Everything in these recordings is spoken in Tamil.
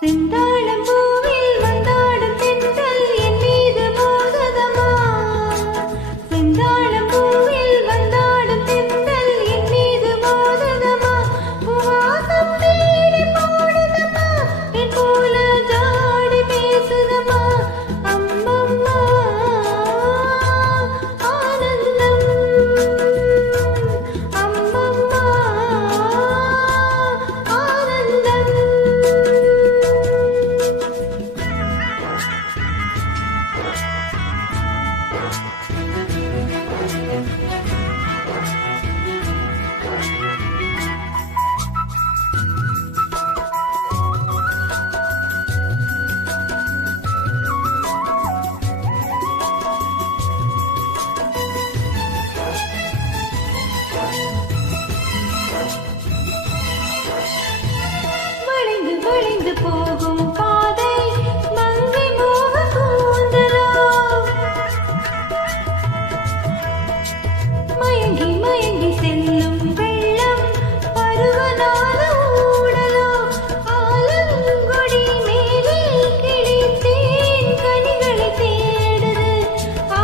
செந்தாழம் பூவில் வந்தாடும் தென்றல் என் மீது மோதுதம்மா. செந்தாழம் பூவில் வந்தாடும் தென்றல் என் மீது மோதுதம்மா. பூவாசம் தேடி பாடுதம்மா, என் போல ஜாடி பேசுதம்மா. அம்மம்மா ஆனந்தம், அம்மம்மா ஆனந்தம். வளைந்து வளைந்து போகும் பாதை மங்கை மோக கூந்தலோ. மயங்கி மயங்கி செல்லும் வெள்ளம் பருவனான ஊடலோ. ஆலங்கொடி மேலே கிளித்தேன் கனிகளை தேடுது.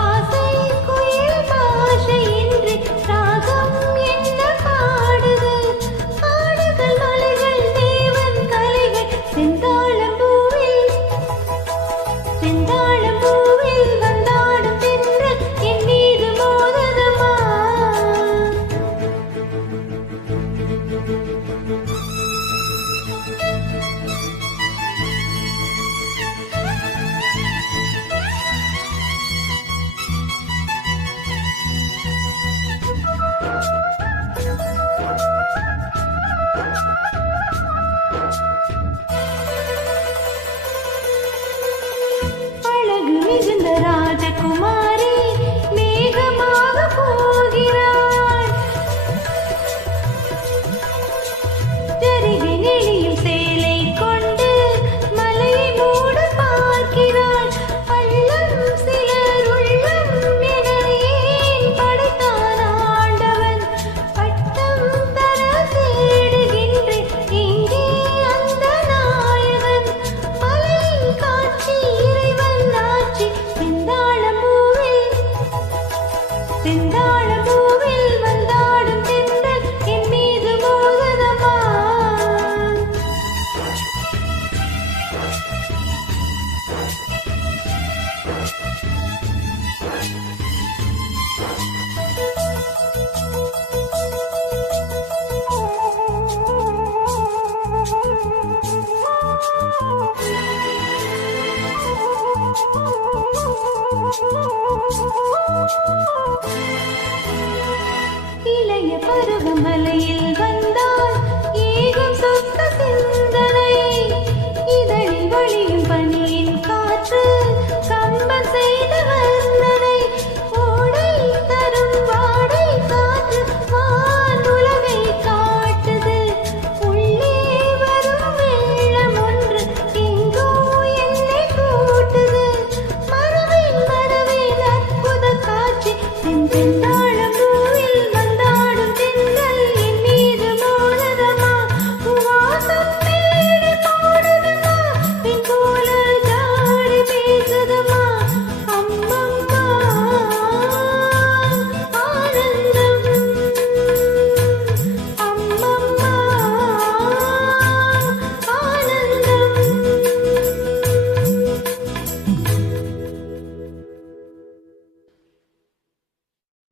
ஆசை குயில் பாஷையின்றி ராகம் என்ன பாடுது. காடுகள் மலைகள் தேவன் கலைகள் செந்தாழம் பூவில், செந்தாழம் பூவில் வந்தாடும் தென்றல் என் மீது மோதுதம்மா.